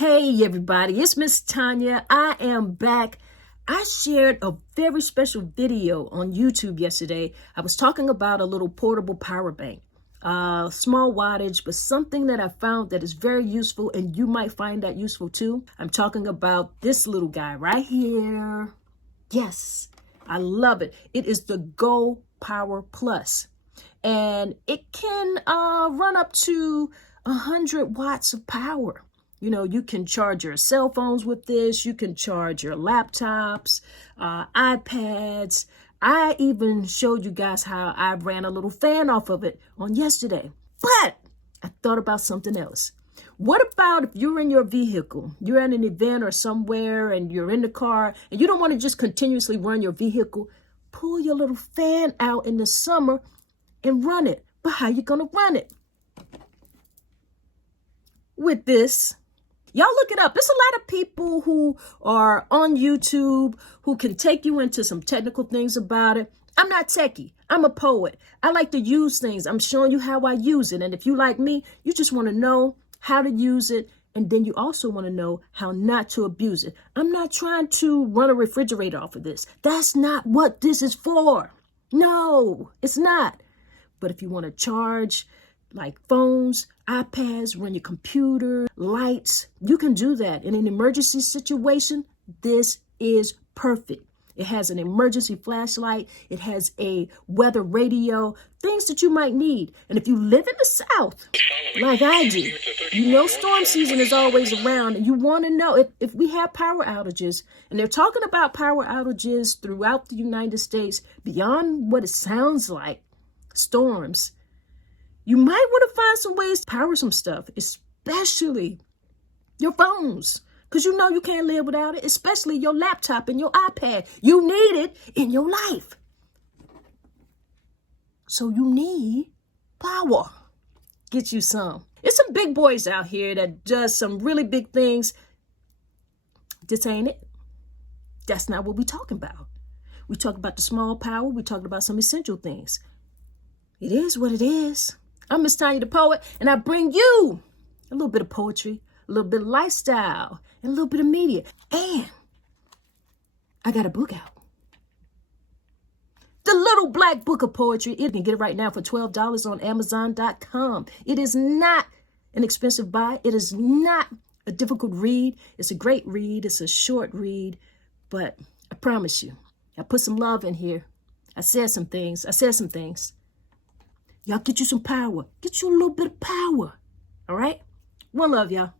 Hey everybody, it's Miss Tanya. I am back. I shared a very special video on YouTube yesterday. I was talking about a little portable power bank. Small wattage, but something that I found that is very useful, and you might find that useful too. I'm talking about this little guy right here. Yes, I love it. It is the GoPower Plus, and it can run up to 100 watts of power. You know, you can charge your cell phones with this. You can charge your laptops, iPads. I even showed you guys how I ran a little fan off of it on yesterday. But I thought about something else. What about if you're in your vehicle, you're at an event or somewhere and you're in the car and you don't want to just continuously run your vehicle? Pull your little fan out in the summer and run it. But how you going to run it? With this. Y'all look it up. There's a lot of people who are on YouTube who can take you into some technical things about it. I'm not techie. I'm a poet. I like to use things. I'm showing you how I use it. And if you like me, you just want to know how to use it. And then you also want to know how not to abuse it. I'm not trying to run a refrigerator off of this. That's not what this is for. No, it's not. But if you want to charge like phones, iPads, run your computer, lights, you can do that. In an emergency situation, this is perfect. It has an emergency flashlight. It has a weather radio, things that you might need. And if you live in the South, like I do, you know storm season is always around. And you want to know if we have power outages, and they're talking about power outages throughout the United States, beyond what it sounds like, storms. You might want to find some ways to power some stuff, especially your phones, because you know you can't live without it, especially your laptop and your iPad. You need it in your life. So you need power. Get you some. There's some big boys out here that does some really big things. This ain't it. That's not what we're talking about. We talk about the small power. We're talking about some essential things. It is what it is. I'm Miss Tanya the Poet, and I bring you a little bit of poetry, a little bit of lifestyle, and a little bit of media. And I got a book out. The Little Black Book of Poetry. You can get it right now for $12 on Amazon.com. It is not an expensive buy. It is not a difficult read. It's a great read. It's a short read. But I promise you, I put some love in here. I said some things. Y'all get you some power. Get you a little bit of power. All right? One love, y'all.